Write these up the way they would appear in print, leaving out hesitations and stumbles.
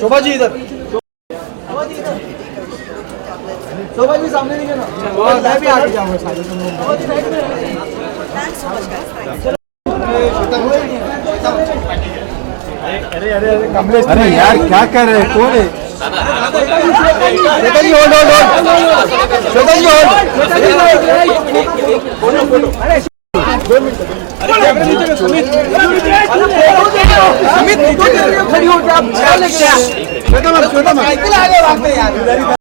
शोभा जी इधर, शोभा जी सामने नहीं ना, मैं भी आगे जाऊंगा सारे तुम लोग। अरे यार क्या कर रहे हैं, कौन है? श्वेता जी होल्ड होल्ड होल्ड, श्वेता जी होल्ड, अमित खड़ी हो क्या श्वेता मैम, श्वेता मैम आगे भागते यार।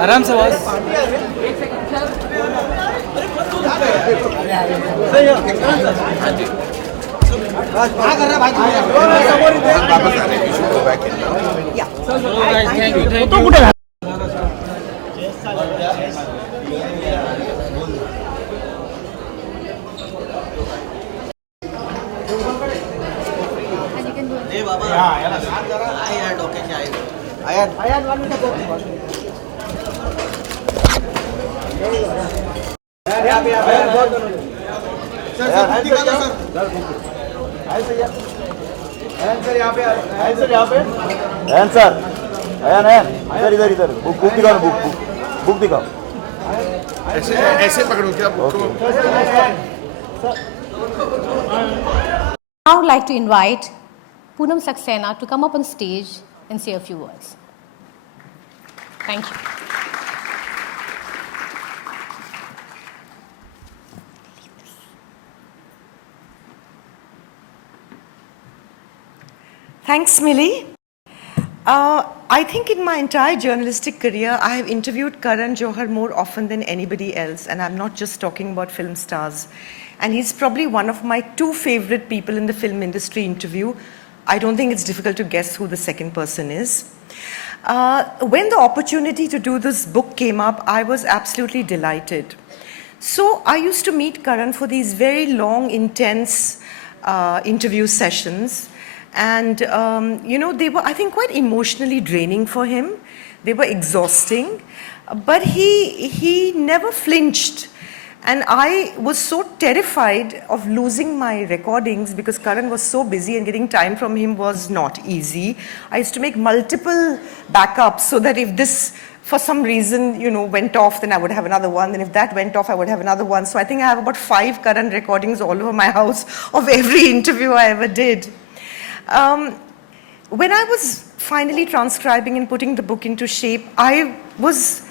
आराम से बॉस। इधर इधर बुक दिखाओ, बुक दिखाओ। ऐसे पकड़ो क्या बुक को? I would like to invite Poonam Saxena to come up on stage and say a few words. Thank you. Thanks, Millie. I think in my entire journalistic career, I have interviewed Karan Johar more often than anybody else, and I'm not just talking about film stars. And he's probably one of my two favorite people in the film industry interview. I don't think it's difficult to guess who the second person is. When the opportunity to do this book came up, I was absolutely delighted. So I used to meet Karan for these very long, intense interview sessions. And, you know, they were, I think, quite emotionally draining for him. They were exhausting. But he never flinched. And I was so terrified of losing my recordings because Karan was so busy and getting time from him was not easy. I used to make multiple backups so that if this, for some reason, you know, went off, then I would have another one. And if that went off, I would have another one. So I think I have about 5 Karan recordings all over my house of every interview I ever did. When I was finally transcribing and putting the book into shape, I was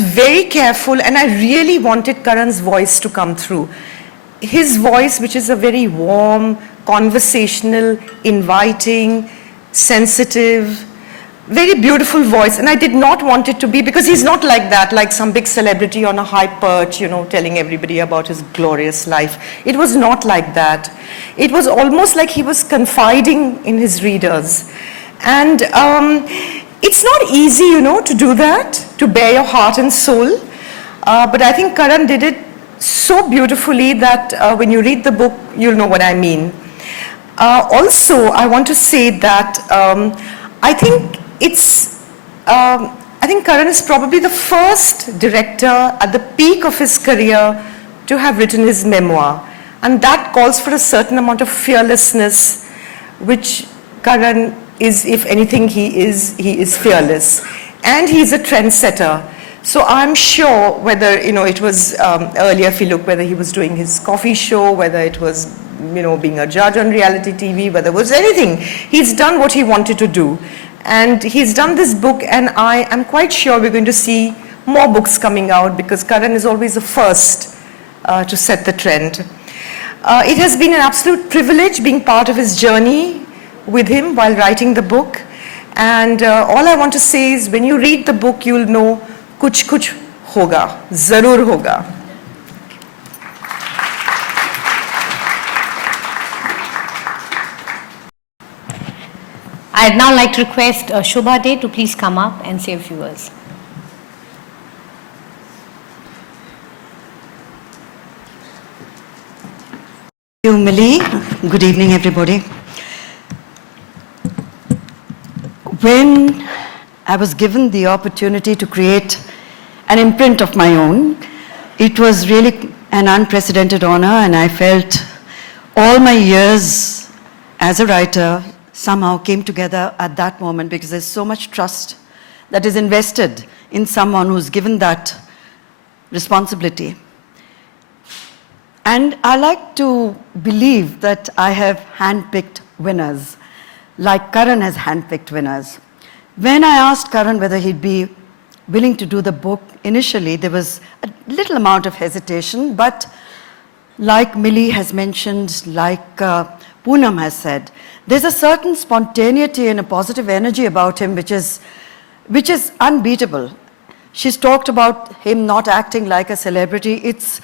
very careful, and I really wanted Karan's voice to come through. His voice, which is a very warm, conversational, inviting, sensitive, very beautiful voice, and I did not want it to be, because he's not like that, like some big celebrity on a high perch, you know, telling everybody about his glorious life. It was not like that. It was almost like he was confiding in his readers. And it's not easy, you know, to do that, to bare your heart and soul. But I think Karan did it so beautifully that when you read the book, you'll know what I mean. Also, I want to say that I think Karan is probably the first director at the peak of his career to have written his memoir. And that calls for a certain amount of fearlessness, which Karan is, if anything, he is fearless. And he's a trendsetter. So I'm sure whether, you know, it was earlier, if you look, whether he was doing his coffee show, whether it was, you know, being a judge on reality TV, whether it was anything, he's done what he wanted to do. And he's done this book, and I am quite sure we're going to see more books coming out, because Karan is always the first to set the trend. It has been an absolute privilege being part of his journey with him while writing the book. And all I want to say is, when you read the book, you'll know kuch kuch hoga, zarur hoga. I'd now like to request Shobha De to please come up and say a few words. Thank you, Millie. Good evening, everybody. When I was given the opportunity to create an imprint of my own, it was really an unprecedented honor, and I felt all my years as a writer somehow came together at that moment, because there's so much trust that is invested in someone who's given that responsibility. And I like to believe that I have handpicked winners, like Karan has handpicked winners. When I asked Karan whether he'd be willing to do the book, initially there was a little amount of hesitation, but like Millie has mentioned, like Poonam has said, there's a certain spontaneity and a positive energy about him which is unbeatable. She's talked about him not acting like a celebrity. It's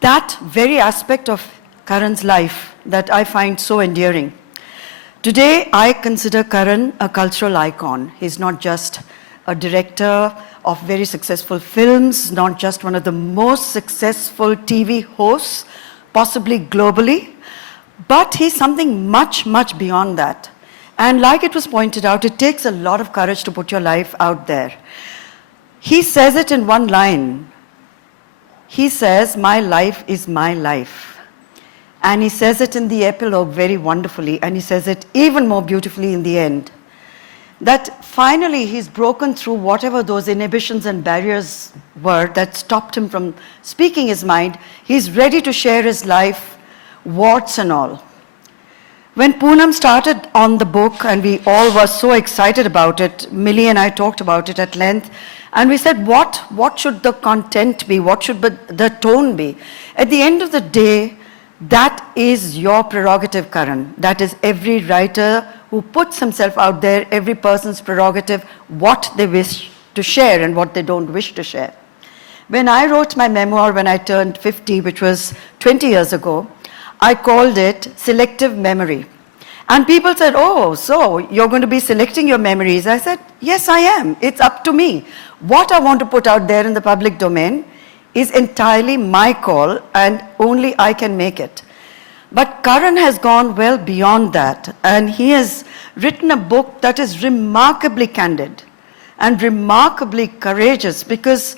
that very aspect of Karan's life that I find so endearing. Today, I consider Karan a cultural icon. He's not just a director of very successful films, not just one of the most successful TV hosts, possibly globally, but he's something much, much beyond that. And like it was pointed out, it takes a lot of courage to put your life out there. He says it in one line. He says, "My life is my life." And he says it in the epilogue very wonderfully, and he says it even more beautifully in the end. That finally he's broken through whatever those inhibitions and barriers were that stopped him from speaking his mind. He's ready to share his life, warts and all. When Poonam started on the book, and we all were so excited about it, Millie and I talked about it at length, and we said, what should the content be? What should the tone be? At the end of the day, that is your prerogative, Karan. That is every writer who puts himself out there, every person's prerogative, what they wish to share and what they don't wish to share. When I wrote my memoir when I turned 50, which was 20 years ago, I called it Selective Memory. And people said, "Oh, so you're going to be selecting your memories?" I said, "Yes, I am. It's up to me. What I want to put out there in the public domain is entirely my call, and only I can make it." But Karan has gone well beyond that, and he has written a book that is remarkably candid and remarkably courageous, because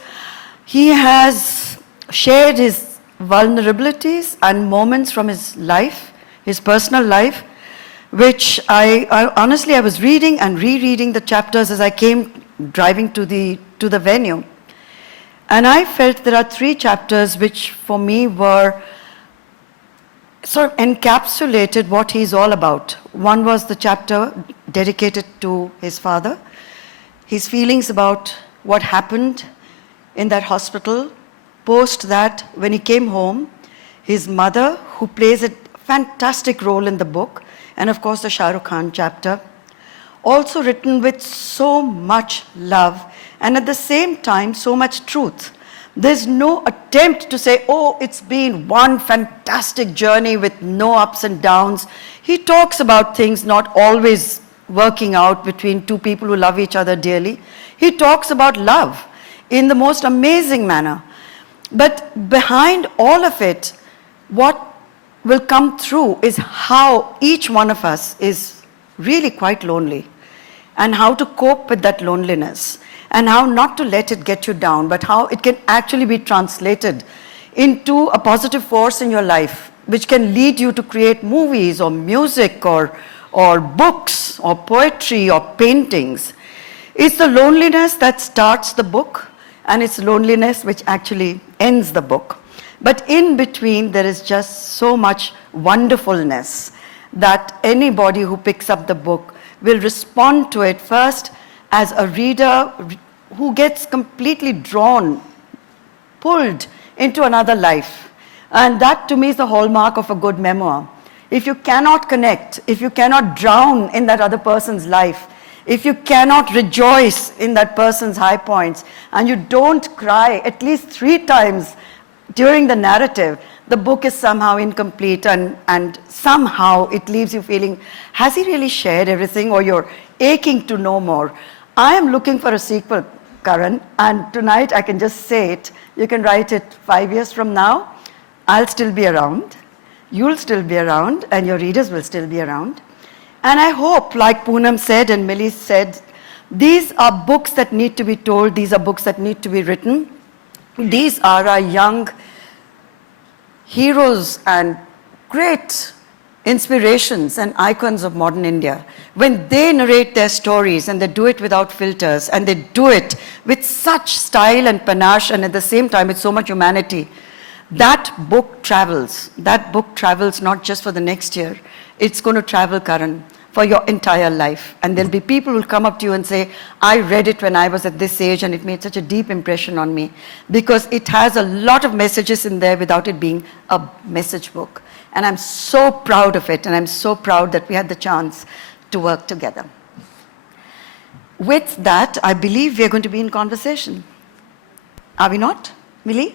he has shared his vulnerabilities and moments from his life, his personal life, which I honestly, I was reading and rereading the chapters as I came driving to the venue. And I felt there are 3 chapters which for me were sort of encapsulated what he's all about. One was the chapter dedicated to his father, his feelings about what happened in that hospital. Post that, when he came home, his mother, who plays a fantastic role in the book, and of course the Shah Rukh Khan chapter, also written with so much love and at the same time so much truth. There's no attempt to say, "Oh, it's been one fantastic journey with no ups and downs." He talks about things not always working out between 2 people who love each other dearly. He talks about love in the most amazing manner. But behind all of it, what will come through is how each one of us is really quite lonely, and how to cope with that loneliness, and how not to let it get you down, but how it can actually be translated into a positive force in your life, which can lead you to create movies or music or books or poetry or paintings. It's the loneliness that starts the book, and it's loneliness which actually ends the book. But in between, there is just so much wonderfulness that anybody who picks up the book will respond to it first as a reader who gets completely drawn, pulled into another life. And that to me is the hallmark of a good memoir. If you cannot connect, if you cannot drown in that other person's life, if you cannot rejoice in that person's high points, and you don't cry at least 3 times during the narrative, the book is somehow incomplete and somehow it leaves you feeling, has he really shared everything, or you're aching to know more? I am looking for a sequel, Karan, and tonight I can just say it. You can write it 5 years from now. I'll still be around. You'll still be around, and your readers will still be around. And I hope, like Poonam said and Millie said, these are books that need to be told. These are books that need to be written. These are our young heroes and great inspirations and icons of modern India. When they narrate their stories and they do it without filters and they do it with such style and panache and at the same time with so much humanity, that book travels. That book travels not just for the next year. It's going to travel, Karan, for your entire life. And there'll be people who'll come up to you and say, I read it when I was at this age and it made such a deep impression on me, because it has a lot of messages in there without it being a message book. And I'm so proud of it, and I'm so proud that we had the chance to work together. With that, I believe we're going to be in conversation. Are we not, Millie?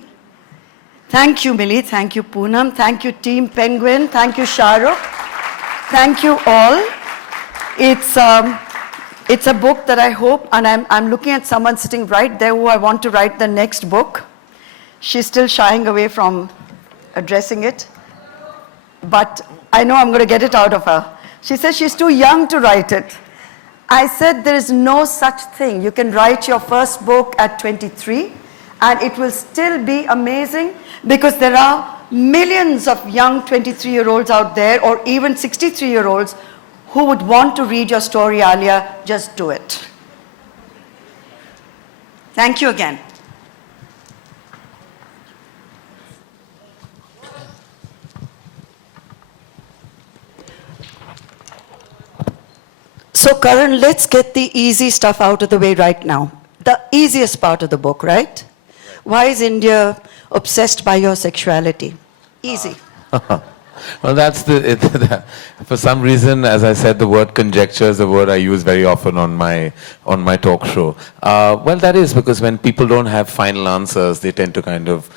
Thank you, Millie. Thank you, Poonam. Thank you, Team Penguin. Thank you, Shah Rukh. Thank you all. It's a book that I hope, and I'm looking at someone sitting right there who I want to write the next book. She's still shying away from addressing it, but I know I'm going to get it out of her. She says she's too young to write it. I said there is no such thing. You can write your first book at 23, and it will still be amazing, because there are millions of young 23-year-olds out there, or even 63-year-olds, who would want to read your story, Alia. Just do it. Thank you again. So, Karan, let's get the easy stuff out of the way right now. The easiest part of the book, right? Why is India obsessed by your sexuality? Easy. Well, that's for some reason, as I said, the word conjecture is a word I use very often on my talk show. Well, that is because when people don't have final answers, they tend to kind of,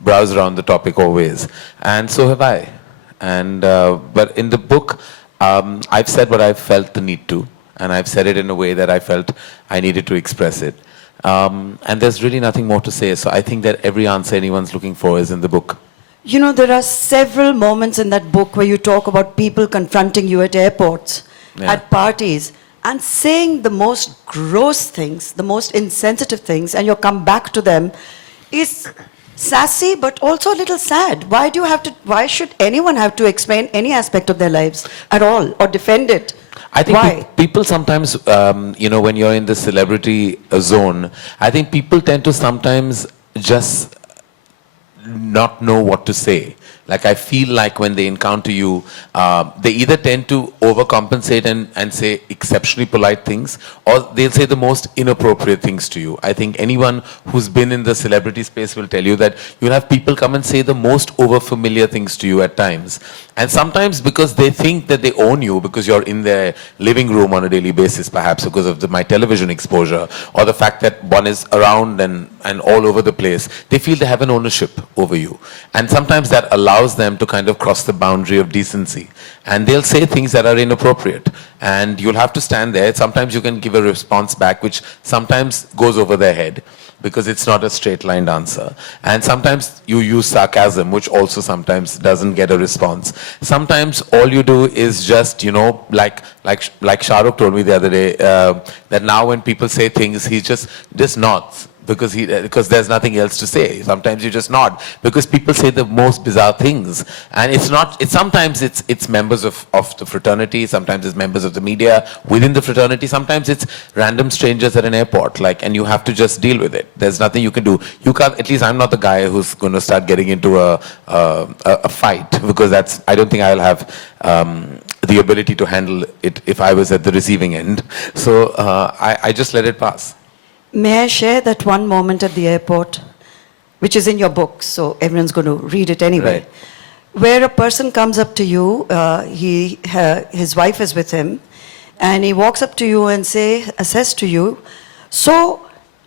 browse around the topic always. And so have I. And but in the book, I've said what I felt the need to, and I've said it in a way that I felt I needed to express it. And there's really nothing more to say. So I think that every answer anyone's looking for is in the book. There are several moments in that book where you talk about people confronting you at airports, at parties, and saying the most gross things, the most insensitive things, and you come back to them is sassy, but also a little sad. Why should anyone have to explain any aspect of their lives at all, or defend it? I think people sometimes, when you're in the celebrity zone, I think people tend to sometimes just not know what to say. Like, I feel like when they encounter you, they either tend to overcompensate and say exceptionally polite things, or they'll say the most inappropriate things to you. I think anyone who's been in the celebrity space will tell you that you'll have people come and say the most overfamiliar things to you at times. And sometimes because they think that they own you, because you're in their living room on a daily basis, perhaps because of my television exposure, or the fact that one is around and all over the place, they feel they have an ownership over you. And sometimes that allows them to kind of cross the boundary of decency. And they'll say things that are inappropriate. And you'll have to stand there. Sometimes you can give a response back, which sometimes goes over their head, because it's not a straight-lined answer. And sometimes you use sarcasm, which also sometimes doesn't get a response. Sometimes all you do is just, like Shah Rukh told me the other day, that now when people say things, he just nods. Because there's nothing else to say. Sometimes you just nod, because people say the most bizarre things. And sometimes it's members of the fraternity, sometimes it's members of the media within the fraternity, sometimes it's random strangers at an airport, and you have to just deal with it. There's nothing you can do. You can't, at least I'm not the guy who's going to start getting into a fight, because I don't think I'll have the ability to handle it if I was at the receiving end. So I just let it pass. May I share that one moment at the airport, which is in your book, so everyone's going to read it anyway, right, where a person comes up to you, his wife is with him, and he walks up to you and says to you, so,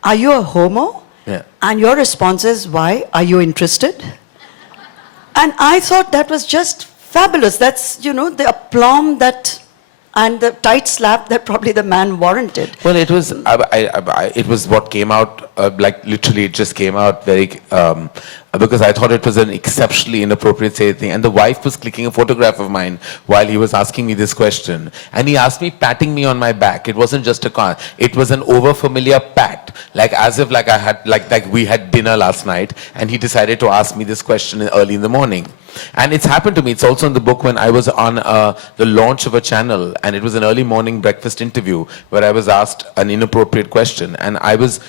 are you a homo? Yeah. And your response is, why? Are you interested? And I thought that was just fabulous. That's, you know, the aplomb that, and the tight slap that probably the man warranted. Well, it was it was what came out, like literally it just came out very, because I thought it was an exceptionally inappropriate thing. And the wife was clicking a photograph of mine while he was asking me this question. And he asked me, patting me on my back. It wasn't just a car. It was an over-familiar pat. Like as if like I had, like we had dinner last night and he decided to ask me this question early in the morning. And it's happened to me. It's also in the book when I was on the launch of a channel, and it was an early morning breakfast interview where I was asked an inappropriate question, and I was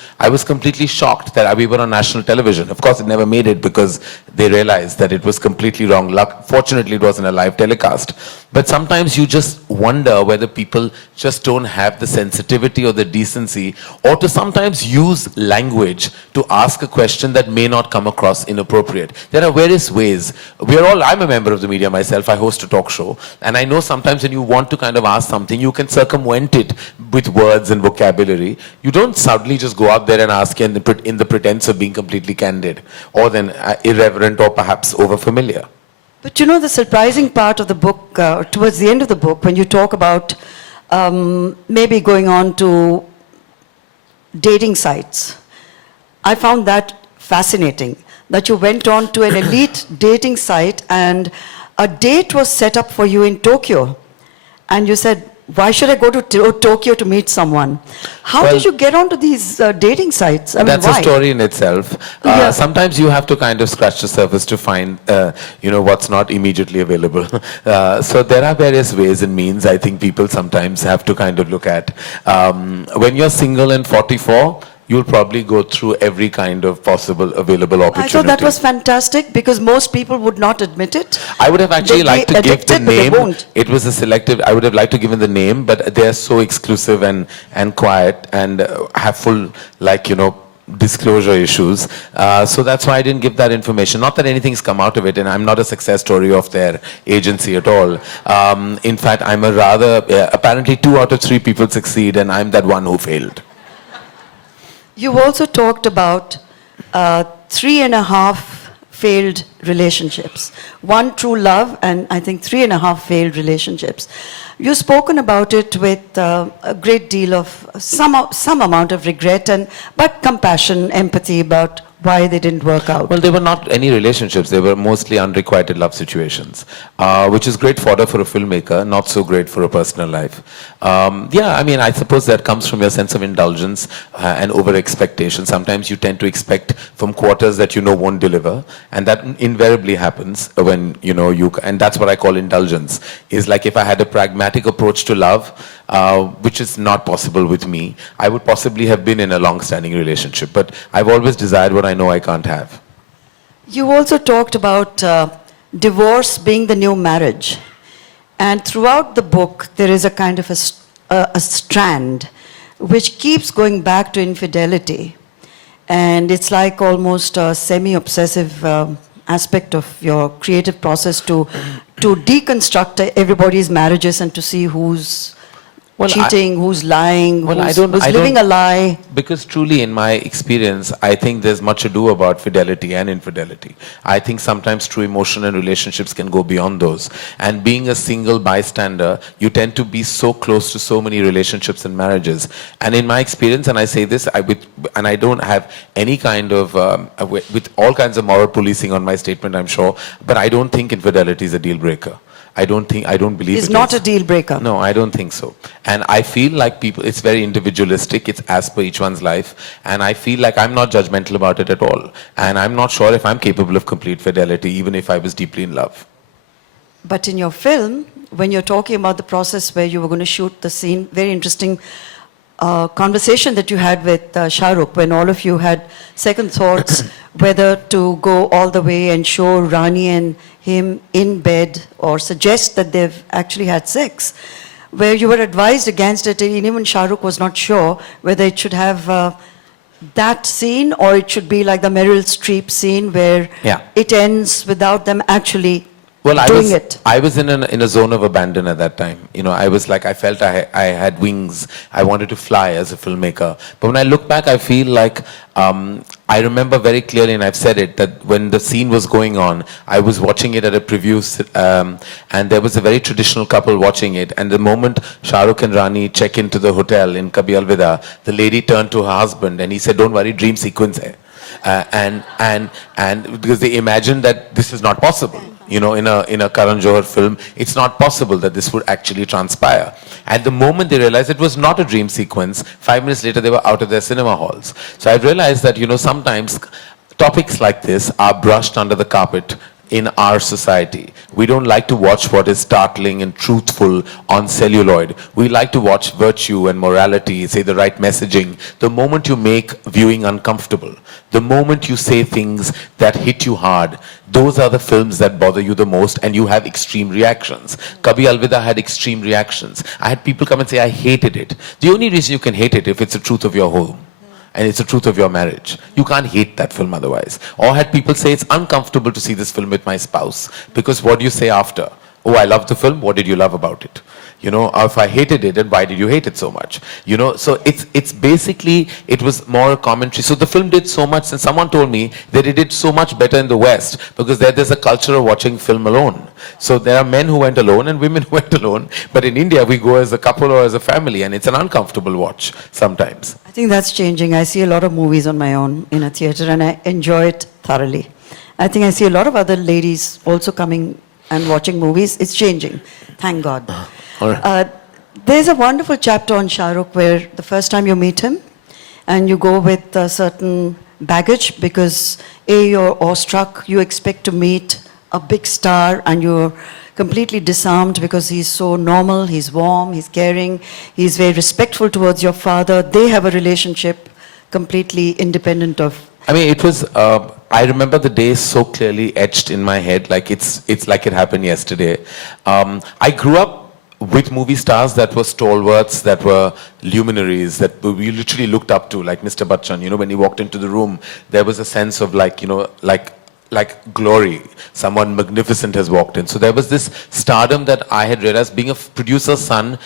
completely shocked that we were on national television. Of course, it never made it because they realized that it was completely wrong. Fortunately, it wasn't a live telecast. But sometimes you just wonder whether people just don't have the sensitivity or the decency, or to sometimes use language to ask a question that may not come across inappropriate. There are various ways. I'm a member of the media myself. I host a talk show. And I know sometimes when you want to kind of ask something, you can circumvent it with words and vocabulary. You don't suddenly just go out there and ask in the pretense of being completely candid, or then irreverent or perhaps overfamiliar. But you know, the surprising part of the book, towards the end of the book, when you talk about maybe going on to dating sites, I found that fascinating, that you went on to an elite dating site and a date was set up for you in Tokyo. And you said, why should I go to Tokyo to meet someone? How did you get onto these dating sites? I mean, that's why? a story in itself. Yeah. Sometimes you have to kind of scratch the surface to find, what's not immediately available. So there are various ways and means I think people sometimes have to kind of look at. When you're single and 44, you'll probably go through every kind of possible available opportunity. I thought that was fantastic because most people would not admit it. I would have actually liked to give the name. Won't. It was a selective, I would have liked to give the name, but they're so exclusive and quiet and have full, disclosure issues. So that's why I didn't give that information. Not that anything's come out of it, and I'm not a success story of their agency at all. In fact, I'm a rather, apparently 2 out of 3 people succeed, and I'm that one who failed. You also talked about 3.5 failed relationships. 1 true love, and I think 3.5 failed relationships. You've spoken about it with a great deal of some amount of regret, but compassion, empathy about why they didn't work out. Well, they were not any relationships. They were mostly unrequited love situations, which is great fodder for a filmmaker, not so great for a personal life. I suppose that comes from your sense of indulgence and over-expectation. Sometimes you tend to expect from quarters that you know won't deliver, and that invariably happens when, and that's what I call indulgence, is like if I had a pragmatic approach to love, which is not possible with me, I would possibly have been in a long-standing relationship, but I've always desired what I know I can't have. You also talked about divorce being the new marriage. And throughout the book, there is a kind of a strand which keeps going back to infidelity. And it's like almost a semi-obsessive aspect of your creative process to deconstruct everybody's marriages and to see who's cheating, who's lying, who's living a lie. Because truly, in my experience, I think there's much ado about fidelity and infidelity. I think sometimes true emotion and relationships can go beyond those. And being a single bystander, you tend to be so close to so many relationships and marriages. And in my experience, and I say this, and I don't have any kind of, with all kinds of moral policing on my statement, I'm sure, but I don't think infidelity is a deal breaker. I don't believe it's not a deal breaker. No, I don't think so. And I feel like it's very individualistic. It's as per each one's life. And I feel like I'm not judgmental about it at all. And I'm not sure if I'm capable of complete fidelity, even if I was deeply in love. But in your film, when you're talking about the process where you were going to shoot the scene, very interesting conversation that you had with Shah Rukh, when all of you had second thoughts whether to go all the way and show Rani and him in bed or suggest that they've actually had sex, where you were advised against it, and even Shah Rukh was not sure whether it should have that scene or it should be like the Meryl Streep scene where it ends without them actually Well, doing it? I was in a zone of abandon at that time. You know, I was like, I felt I had wings. I wanted to fly as a filmmaker. But when I look back, I feel like I remember very clearly, and I've said it, that when the scene was going on, I was watching it at a preview, and there was a very traditional couple watching it. And the moment Shah Rukh and Rani check into the hotel in Kabhi Alvida, the lady turned to her husband and he said, "Don't worry, dream sequence hai." And because they imagined that this is not possible, you know, in a Karan Johar film, it's not possible that this would actually transpire. At the moment they realized it was not a dream sequence, 5 minutes later they were out of their cinema halls. So I realized that, you know, sometimes topics like this are brushed under the carpet in our society. We don't like to watch what is startling and truthful on celluloid. We like to watch virtue and morality, say the right messaging. The moment you make viewing uncomfortable, the moment you say things that hit you hard, those are the films that bother you the most, and you have extreme reactions. Kabhi Alvida had extreme reactions. I had people come and say, I hated it. The only reason you can hate it if it's the truth of your home. And it's the truth of your marriage. You can't hate that film otherwise. Or had people say, it's uncomfortable to see this film with my spouse. Because what do you say after? Oh, I loved the film. What did you love about it? You know, or if I hated it, then why did you hate it so much? You know, so it's basically, it was more a commentary. So the film did so much, and someone told me that it did so much better in the West because there's a culture of watching film alone. So there are men who went alone and women who went alone. But in India, we go as a couple or as a family, and it's an uncomfortable watch sometimes. I think that's changing. I see a lot of movies on my own in a theater and I enjoy it thoroughly. I think I see a lot of other ladies also coming and watching movies. It's changing. Thank God. All right. There's a wonderful chapter on Shah Rukh where the first time you meet him and you go with a certain baggage because you're awestruck, you expect to meet a big star and you're completely disarmed because he's so normal, he's warm, he's caring, he's very respectful towards your father. They have a relationship completely independent of... I mean, it was, I remember the day so clearly etched in my head, like it's like it happened yesterday. I grew up with movie stars that were stalwarts, that were luminaries, that we literally looked up to, like Mr. Bachchan. You know, when he walked into the room, there was a sense of like, you know, like glory. Someone magnificent has walked in. So there was this stardom that I had realized, being a producer's son,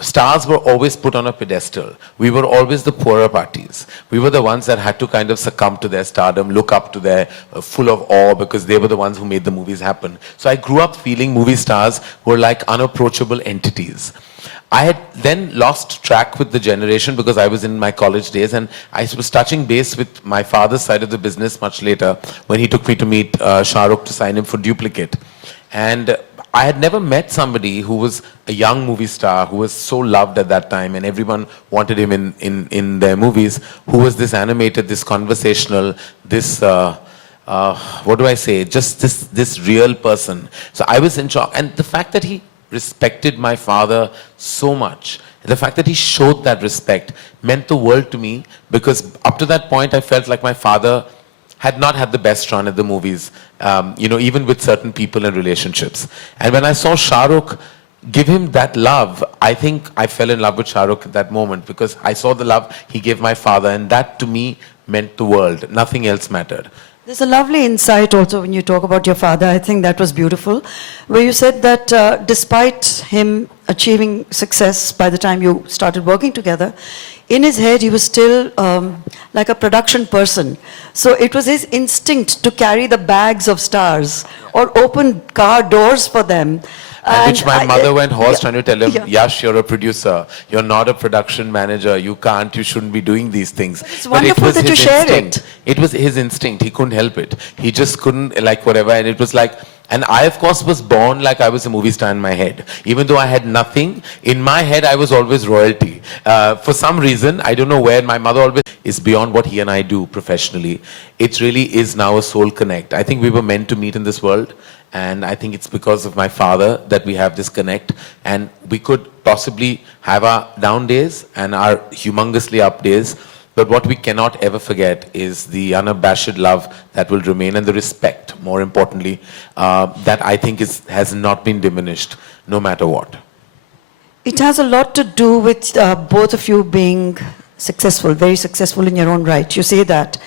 stars were always put on a pedestal. We were always the poorer parties. We were the ones that had to kind of succumb to their stardom, look up to their full of awe because they were the ones who made the movies happen. So I grew up feeling movie stars were like unapproachable entities. I had then lost track with the generation because I was in my college days and I was touching base with my father's side of the business much later when he took me to meet Shah Rukh to sign him for Duplicate. And I had never met somebody who was a young movie star, who was so loved at that time and everyone wanted him in their movies, who was this animated, this conversational, this, what do I say, just this real person. So I was in shock. And the fact that he respected my father so much, the fact that he showed that respect meant the world to me because up to that point I felt like my father had not had the best run at the movies, you know, even with certain people and relationships. And when I saw Shah Rukh give him that love, I think I fell in love with Shah Rukh at that moment because I saw the love he gave my father and that to me meant the world. Nothing else mattered. There's a lovely insight also when you talk about your father. I think that was beautiful, where you said that despite him achieving success by the time you started working together, in his head he was still like a production person. So it was his instinct to carry the bags of stars or open car doors for them. And which my mother went hoarse trying to tell him, Yash, you're a producer. You're not a production manager. You shouldn't be doing these things. It's wonderful that you share it. It was his instinct. He couldn't help it. He just couldn't, like, whatever. And it was like, and I, of course, was born like I was a movie star in my head. Even though I had nothing, in my head, I was always royalty. For some reason, I don't know where, my mother always is beyond what he and I do professionally. It really is now a soul connect. I think we were meant to meet in this world. And I think it's because of my father that we have this connect. And we could possibly have our down days and our humongously up days. But what we cannot ever forget is the unabashed love that will remain and the respect, more importantly, that I think has not been diminished, no matter what. It has a lot to do with both of you being successful, very successful in your own right. You say that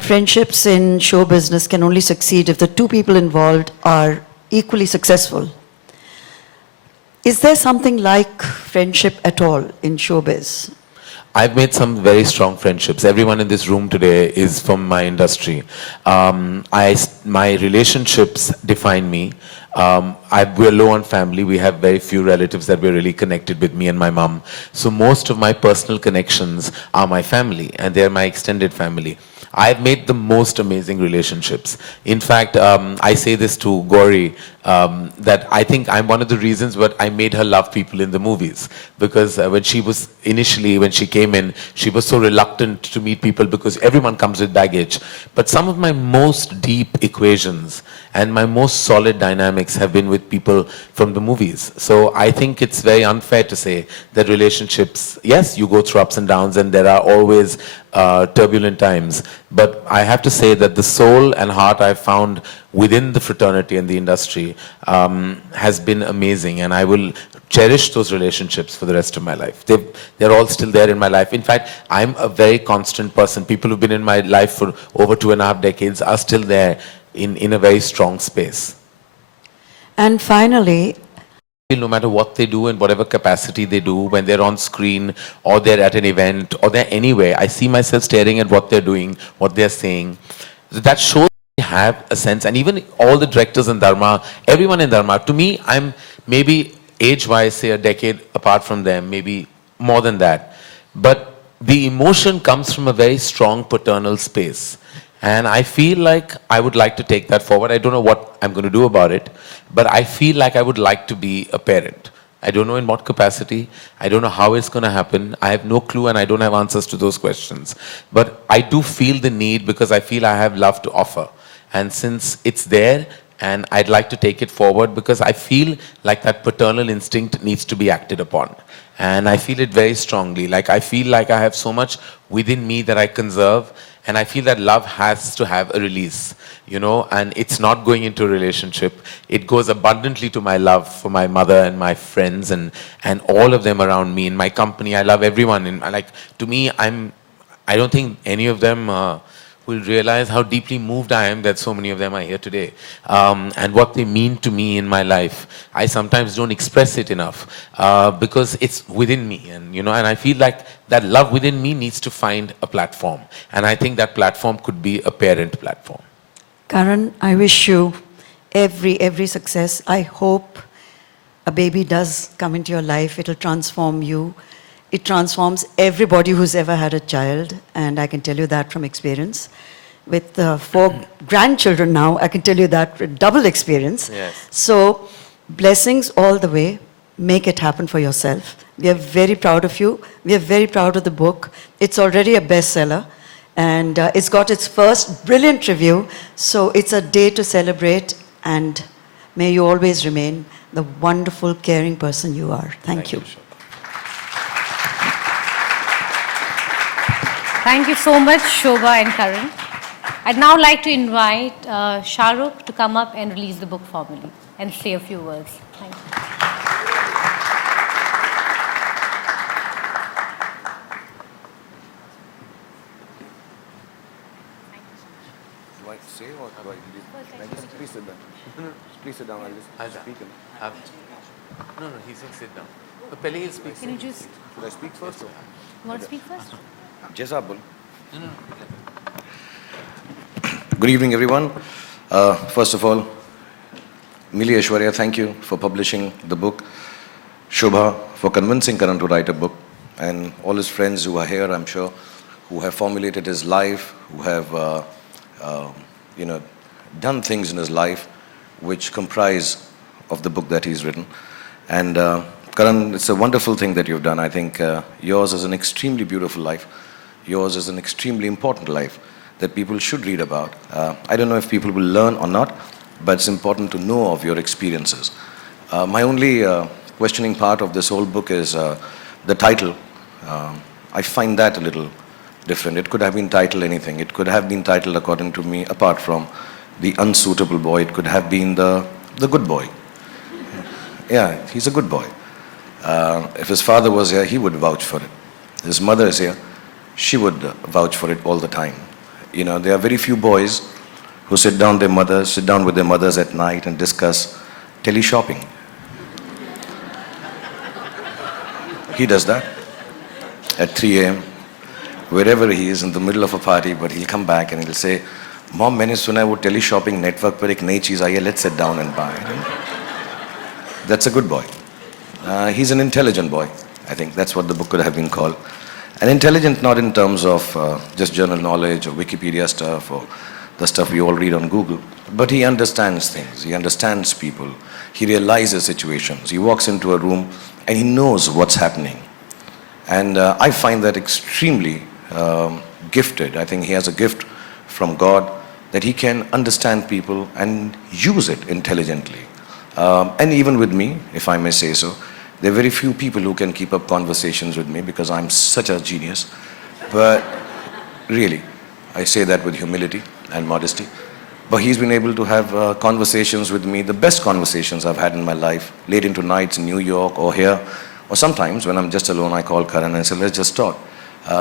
friendships in show business can only succeed if the two people involved are equally successful. Is there something like friendship at all in showbiz? I've made some very strong friendships. Everyone in this room today is from my industry. My relationships define me. We're low on family. We have very few relatives that we're really connected with, me and my mom. So most of my personal connections are my family, and they're my extended family. I've made the most amazing relationships. In fact, I say this to Gauri, that I think I'm one of the reasons what I made her love people in the movies. Because when she came in, she was so reluctant to meet people because everyone comes with baggage. But some of my most deep equations and my most solid dynamics have been with people from the movies. So I think it's very unfair to say that relationships, yes, you go through ups and downs and there are always turbulent times. But I have to say that the soul and heart I've found within the fraternity and the industry has been amazing, and I will cherish those relationships for the rest of my life. They're all still there in my life. In fact, I'm a very constant person. People who've been in my life for over 2.5 decades are still there in a very strong space. And finally, No matter what they do in whatever capacity they do, when they're on screen or they're at an event or they're anywhere, I see myself staring at what they're doing, what they're saying. That shows they have a sense, and even all the directors in Dharma, everyone in Dharma, to me, I'm maybe age-wise, say a decade apart from them, maybe more than that. But the emotion comes from a very strong paternal space. And I feel like I would like to take that forward. I don't know what I'm going to do about it, but I feel like I would like to be a parent. I don't know in what capacity. I don't know how it's going to happen. I have no clue and I don't have answers to those questions. But I do feel the need because I feel I have love to offer. And since it's there, and I'd like to take it forward because I feel like that paternal instinct needs to be acted upon. And I feel it very strongly. Like I feel like I have so much within me that I conserve. And I feel that love has to have a release, you know, and it's not going into a relationship. It goes abundantly to my love for my mother and my friends and all of them around me. In my company, I love everyone. And like, to me, I don't think any of them will realize how deeply moved I am that so many of them are here today. And what they mean to me in my life. I sometimes don't express it enough because it's within me. And, you know, and I feel like that love within me needs to find a platform. And I think that platform could be a parent platform. Karan, I wish you every success. I hope a baby does come into your life. It'll transform you. It transforms everybody who's ever had a child, and I can tell you that from experience. With 4 grandchildren now, I can tell you that with double experience. Yes. So, blessings all the way. Make it happen for yourself. We are very proud of you. We are very proud of the book. It's already a bestseller, and it's got its first brilliant review. So, it's a day to celebrate, and may you always remain the wonderful, caring person you are. Thank you. Thank you so much, Shobha and Karan. I'd now like to invite Shah Rukh to come up and release the book formally and say a few words. Thank you. Do I say or do I leave? Please sit down. Please sit down. I'll just speak. No, he said sit down. But Pele will speak. Can you just Should I speak first? Or? want to speak first? Jaisa bol. Good evening, everyone. First of all, Mili Aishwarya, thank you for publishing the book. Shobha for convincing Karan to write a book, and all his friends who are here, I'm sure, who have formulated his life, who have done things in his life which comprise of the book that he's written. And Karan, it's a wonderful thing that you've done. I think yours is an extremely beautiful life. Yours is an extremely important life that people should read about. I don't know if people will learn or not, but it's important to know of your experiences. My only questioning part of this whole book is the title. I find that a little different. It could have been titled anything. It could have been titled, according to me, apart from the unsuitable boy, it could have been the good boy. Yeah, he's a good boy. If his father was here, he would vouch for it. His mother is here, she would vouch for it all the time. You know, there are very few boys who sit down with their mothers at night and discuss tele-shopping. He does that at 3 a.m. wherever he is in the middle of a party, but he'll come back and he'll say, Mom, मैंने सुना है वो tele-shopping network पर एक नई चीज़ आई है, let's sit down and buy it. That's a good boy. He's an intelligent boy. I think that's what the book could have been called. And intelligent not in terms of just general knowledge or Wikipedia stuff or the stuff we all read on Google, but he understands things, he understands people, he realizes situations, he walks into a room and he knows what's happening. And I find that extremely gifted. I think he has a gift from God that he can understand people and use it intelligently. And even with me, if I may say so, there are very few people who can keep up conversations with me because I'm such a genius. But really, I say that with humility and modesty. But he's been able to have conversations with me, the best conversations I've had in my life, late into nights in New York or here. Or sometimes when I'm just alone, I call Karan and say, let's just talk.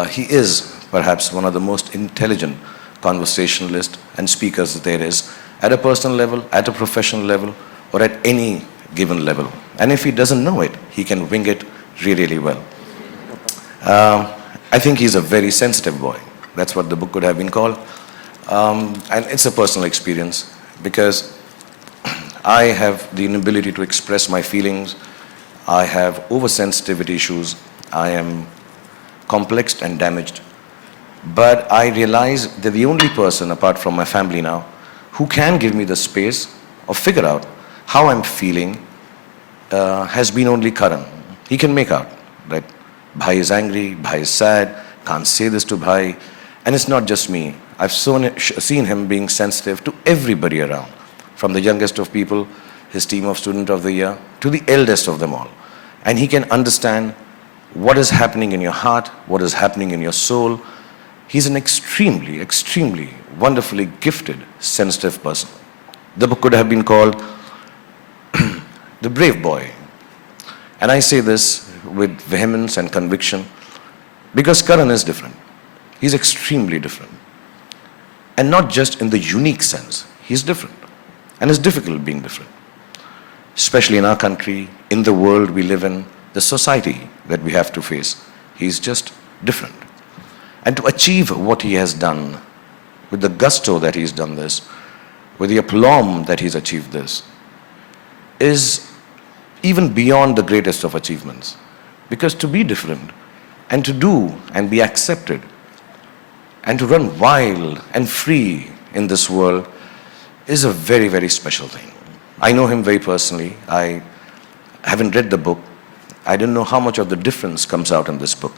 He is perhaps one of the most intelligent conversationalists and speakers that there is, at a personal level, at a professional level, or at any given level. And if he doesn't know it, he can wing it really, really well. I think he's a very sensitive boy. That's what the book could have been called. And it's a personal experience because I have the inability to express my feelings. I have oversensitivity issues. I am complexed and damaged. But I realize that the only person, apart from my family now, who can give me the space or figure out how I'm feeling has been only Karan. He can make out that Bhai is angry, Bhai is sad, can't say this to Bhai. And it's not just me. I've seen him being sensitive to everybody around, from the youngest of people, his team of Student of the Year, to the eldest of them all. And he can understand what is happening in your heart, what is happening in your soul. He's an extremely, extremely wonderfully gifted, sensitive person. The book could have been called The Brave Boy. And I say this with vehemence and conviction because Karan is different. He's extremely different. And not just in the unique sense. He's different. And it's difficult being different. Especially in our country, in the world we live in, the society that we have to face. He's just different. And to achieve what he has done, with the gusto that he's done this, with the aplomb that he's achieved this, is even beyond the greatest of achievements. Because to be different, and to do and be accepted, and to run wild and free in this world is a very, very special thing. I know him very personally. I haven't read the book. I don't know how much of the difference comes out in this book.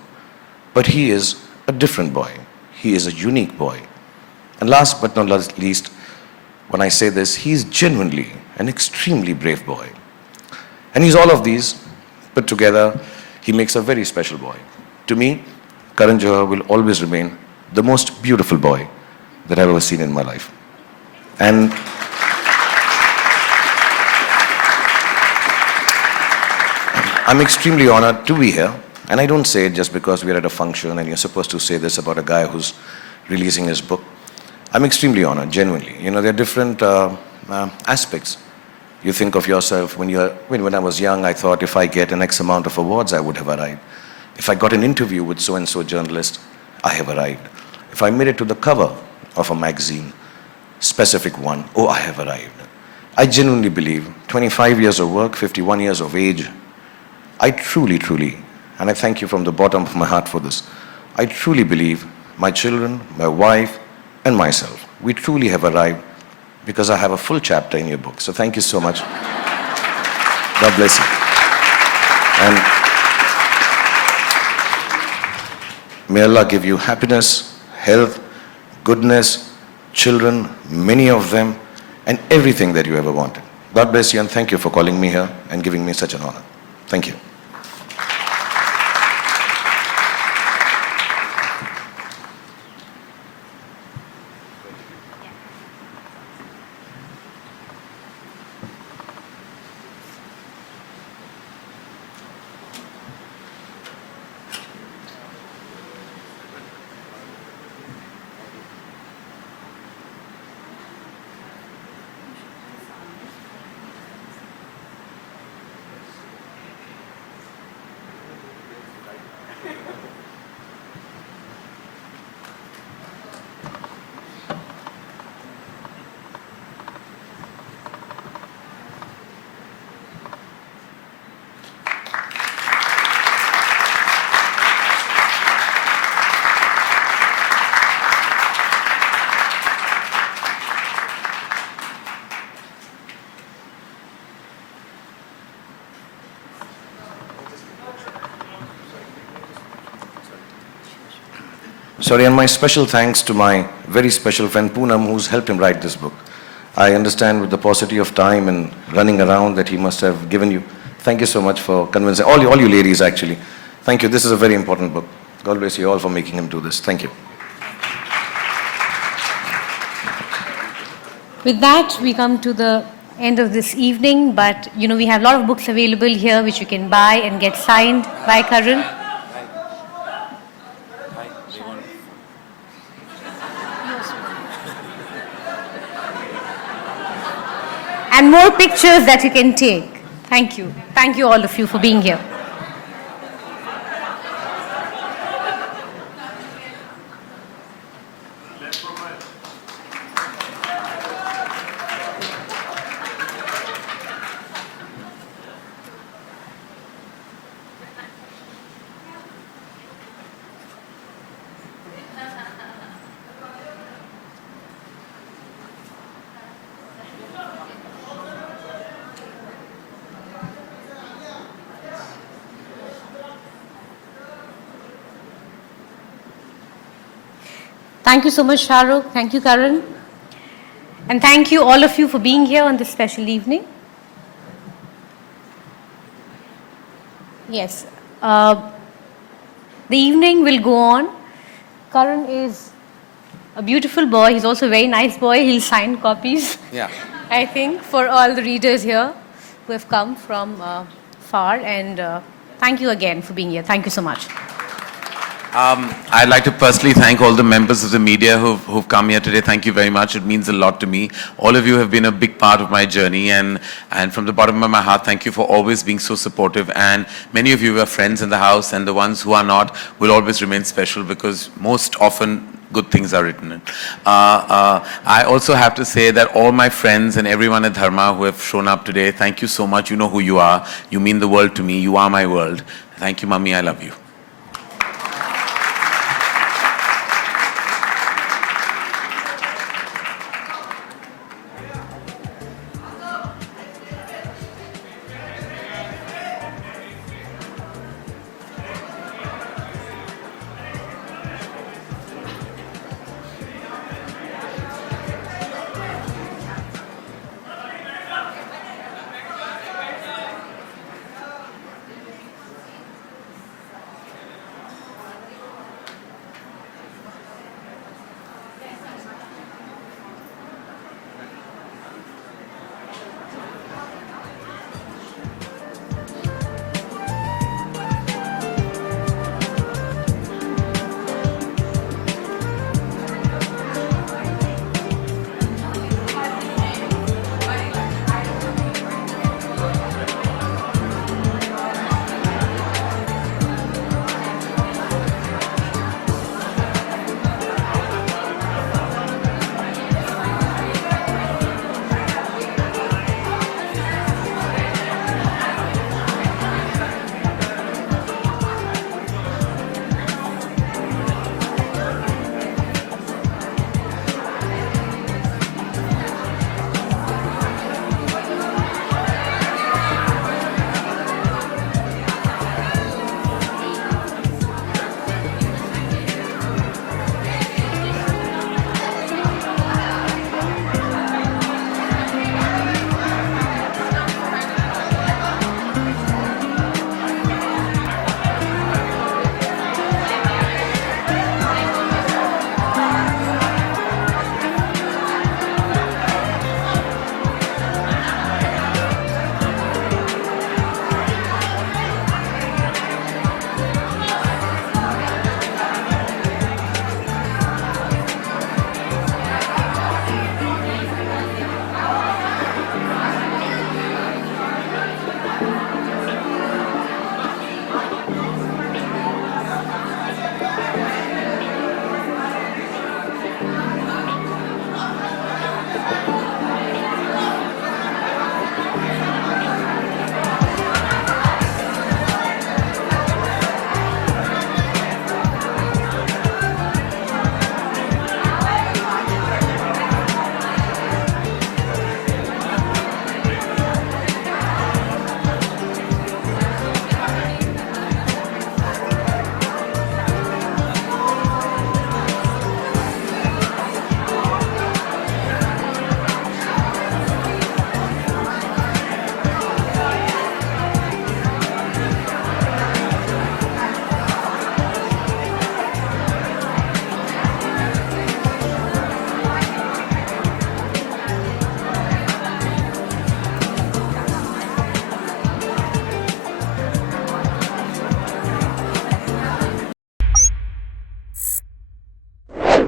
But he is a different boy. He is a unique boy. And last but not least, when I say this, he is genuinely an extremely brave boy. And he's all of these put together. He makes a very special boy. To me, Karan Johar will always remain the most beautiful boy that I've ever seen in my life. And I'm extremely honored to be here. And I don't say it just because we're at a function and you're supposed to say this about a guy who's releasing his book. I'm extremely honored, genuinely. You know, there are different aspects. You think of yourself, when I was young, I thought if I get an X amount of awards, I would have arrived. If I got an interview with so-and-so journalist, I have arrived. If I made it to the cover of a magazine, specific one, oh, I have arrived. I genuinely believe 25 years of work, 51 years of age, I truly, truly, and I thank you from the bottom of my heart for this, I truly believe my children, my wife, and myself, we truly have arrived because I have a full chapter in your book. So thank you so much. God bless you. And may Allah give you happiness, health, goodness, children, many of them, and everything that you ever wanted. God bless you and thank you for calling me here and giving me such an honor. Thank you. Sorry, and my special thanks to my very special friend Poonam, who's helped him write this book. I understand with the paucity of time and running around that he must have given you. Thank you so much for convincing, all you ladies actually. Thank you, this is a very important book. God bless you all for making him do this. Thank you. With that, we come to the end of this evening, but you know, we have a lot of books available here which you can buy and get signed by Karan. And more pictures that you can take. Thank you. Thank you all of you for being here. Thank you so much, Shah Rukh. Thank you, Karan. And thank you all of you for being here on this special evening. Yes. The evening will go on. Karan is a beautiful boy. He's also a very nice boy. He'll sign copies. Yeah. I think for all the readers here who have come from far. And thank you again for being here. Thank you so much. I'd like to personally thank all the members of the media who've come here today. Thank you very much. It means a lot to me. All of you have been a big part of my journey, and from the bottom of my heart, thank you for always being so supportive. And many of you are friends in the house, and the ones who are not will always remain special, because most often good things are written. I also have to say that all my friends and everyone at Dharma who have shown up today, thank you so much. You know who you are. You mean the world to me. You are my world. Thank you, Mummy. I love you.